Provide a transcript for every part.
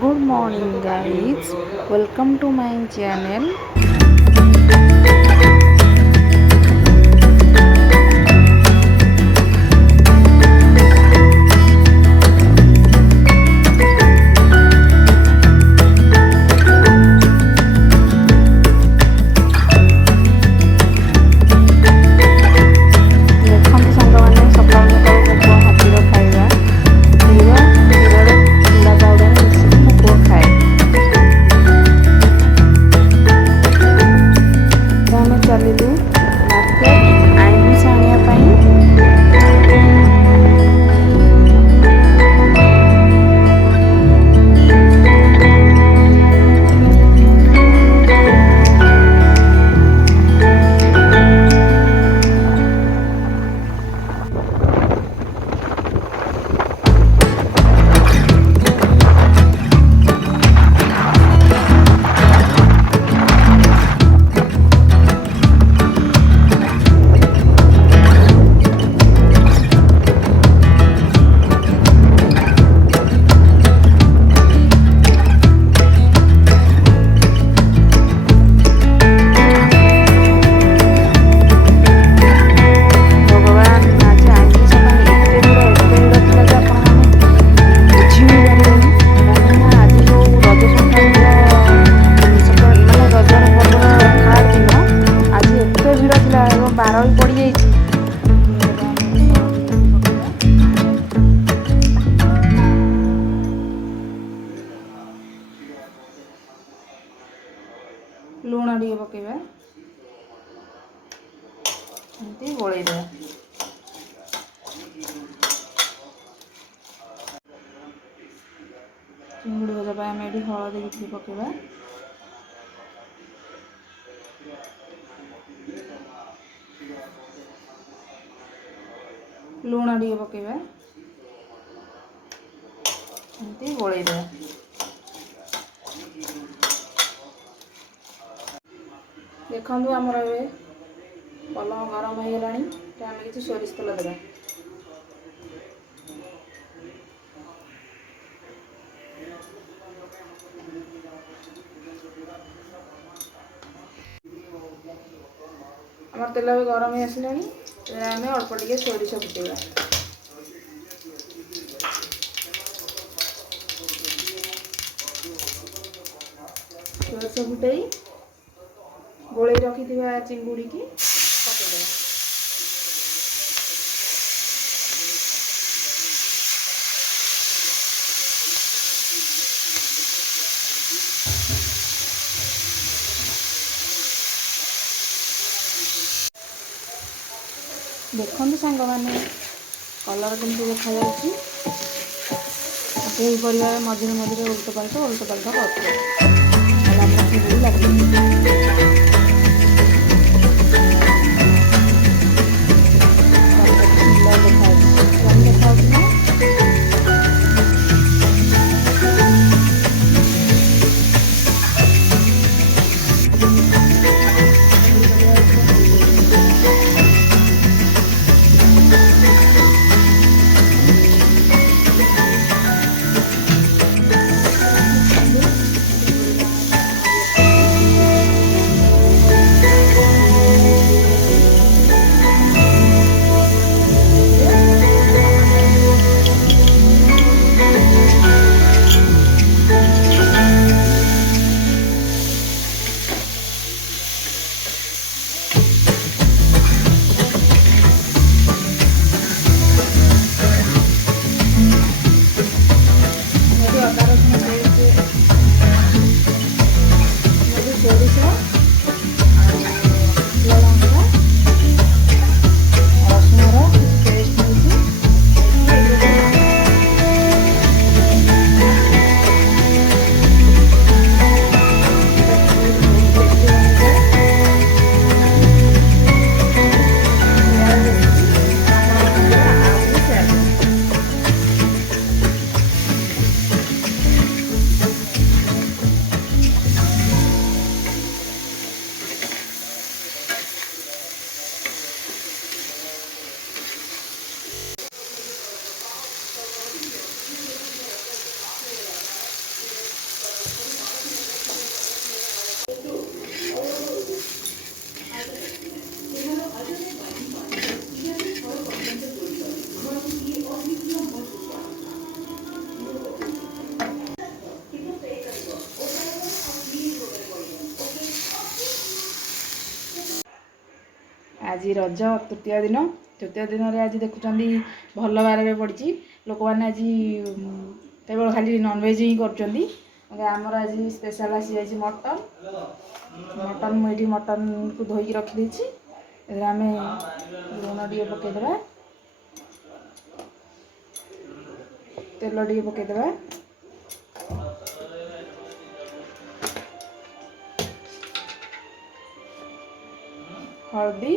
Good morning guys, welcome to my channel. लुण टे पकेबा एमती गोलई देवा चिंगुड़ी भजा आम ये हलदी टे पकेबा लुण टे पकेबा एमती गोलई देवा देखु आमर ए पलंग गरम हो गला आम कि सोरिष तेल देवा आमर तेल भी गरम हो आसला आम अल्प टे सोरिष फुटेगा सोरिष फुटई गोलई रखी चिंगुड़ी की पकईदेवा देखो सांग मैंने कलर केमती देखा परिवार मझे मझे उल्ट पाल्टा करते आज रज तृतीय दिन आज देखुं भल बार पड़ी लोक मैंने आज केवल खाली नॉनवेज ही करमर आज स्पेशल आसी जाइए मटन मुझे मटन को धोईकी रखी आम लुण टे पकईदे तेल टे पकईदे हल्दी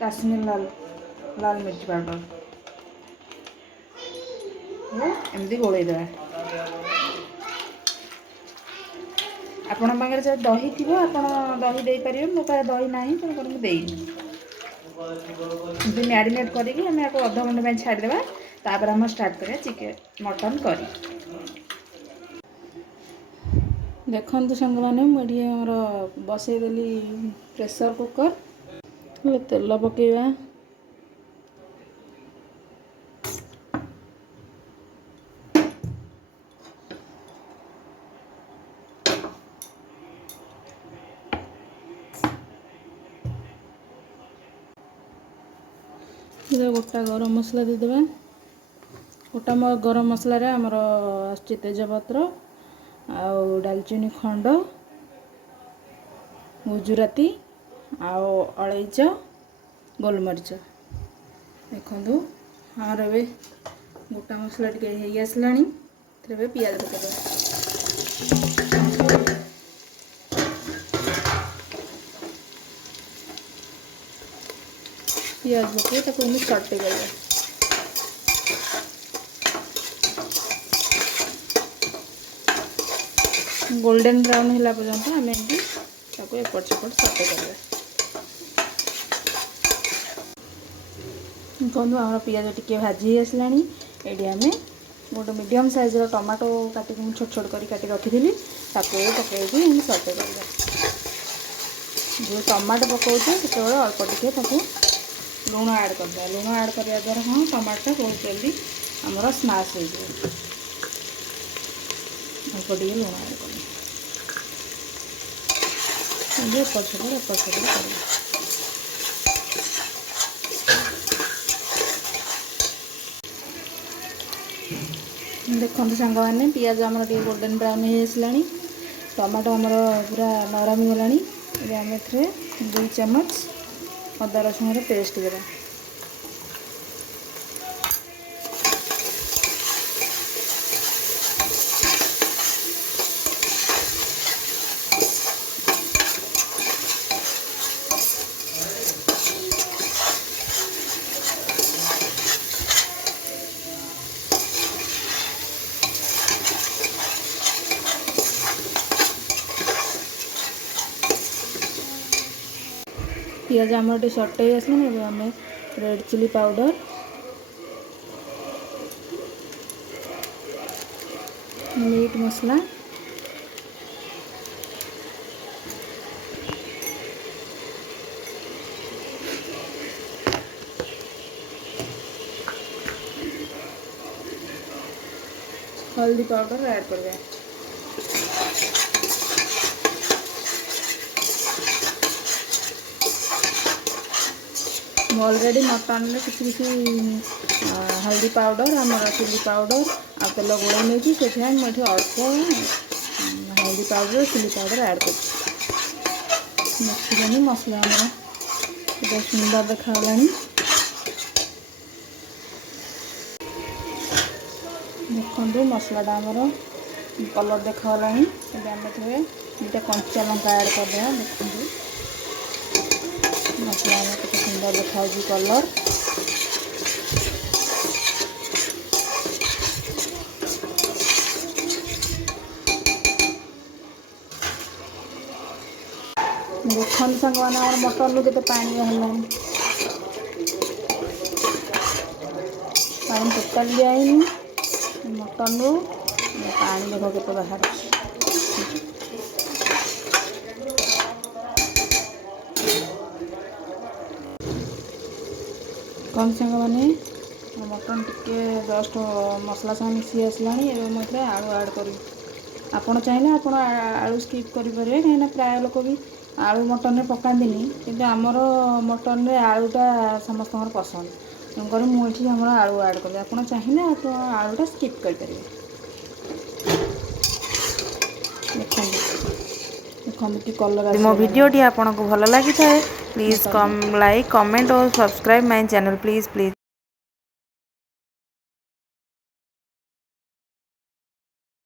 काश्मीर लाल मिर्च पाउडर एमती गोलैदे आपण पाखे जब दही थी आप दही दे पारे मो पास दही ना तेणुक मुझे मैरिनेट करके आम आपको अध घंटे छाड़देवा तापर हम स्टार्ट करें चिकेन मटन करी देखु सांग मैंने मुझे आमर बसईदेली प्रेसर कुकर तेल पकेवा गोटा गरम मसला देदेबा गोटा गरम मसला रे आमर आछि तेजपत्र आउ दालचीनी खंड गुजराती आउ अलैच गोलमरीच देखु आमर ए गोटा मसला टे हो आसला पियाज पकेदेबा पियाज पकई ताको सटे कर गोल्डन ब्राउन है पर्यंत आम एमती एपट सेपट सटे कर देखो आम पियाज टी भाजी आसला ये आम गोटे मीडियम साइज टमाटो काटिक छोट छोट कर काटी रखी पकईकी सटे कर जो टमाटो पकाउे से अल्प टे लुण ऐड करदे लुण ऐड करने द्वारा हाँ टमाटो बहुत जल्दी आमर स्मैश हो अल्प टे लुण ऐड कर एपट सेपट कर देखो सांग मैंने पियाज आमर टे गोल्डन ब्राउन हो आसला टमाटो आमर पूरा नरम होगलानी आम 2 चम्मच अदा रसुण पेस्ट देवा पियाज आम टे सटे आसला आम रेड चिली पाउडर मीट मसला हल्दी पाउडर ऐड कर ऑलरेडी मटन में किसी हल्दी पाउडर आमर चिली पाउडर आ तेल गोल नहीं से मुझे अल्प हल्दी पाउडर चिली पाउडर ऐड कर मसला आमर बहुत सुंदर देखा देखो मसलाटा आमर कलर देखा आम थे 2टा कंचा लंका ऐड करदे देखो मसला के सुंदर देखा कलर देखते सांग मैंने मटन रू के पानी बाहर पानी टोटाल जाए मटन रू पानी देख के बाहर कम सांग मैंने मटन टिके जस्ट मसला साथ मिसी आसला मुझे आलू ऐड करी आपड़ चाहिए आप आलू स्किप करेंगे कहीं प्राय लोक भी आलू मटन रे पकांदिनी किंतु आमर मटन रे आलूटा समस्त पसंद तेणुकर मुझे आमर आलू ऐड कर आप चाहिए आप आलूटा स्किप करेंगे। देखते कलर मो वीडियोटी आपको भल लगी था प्लीज़ लाइक कमेंट और subscribe my channel please please.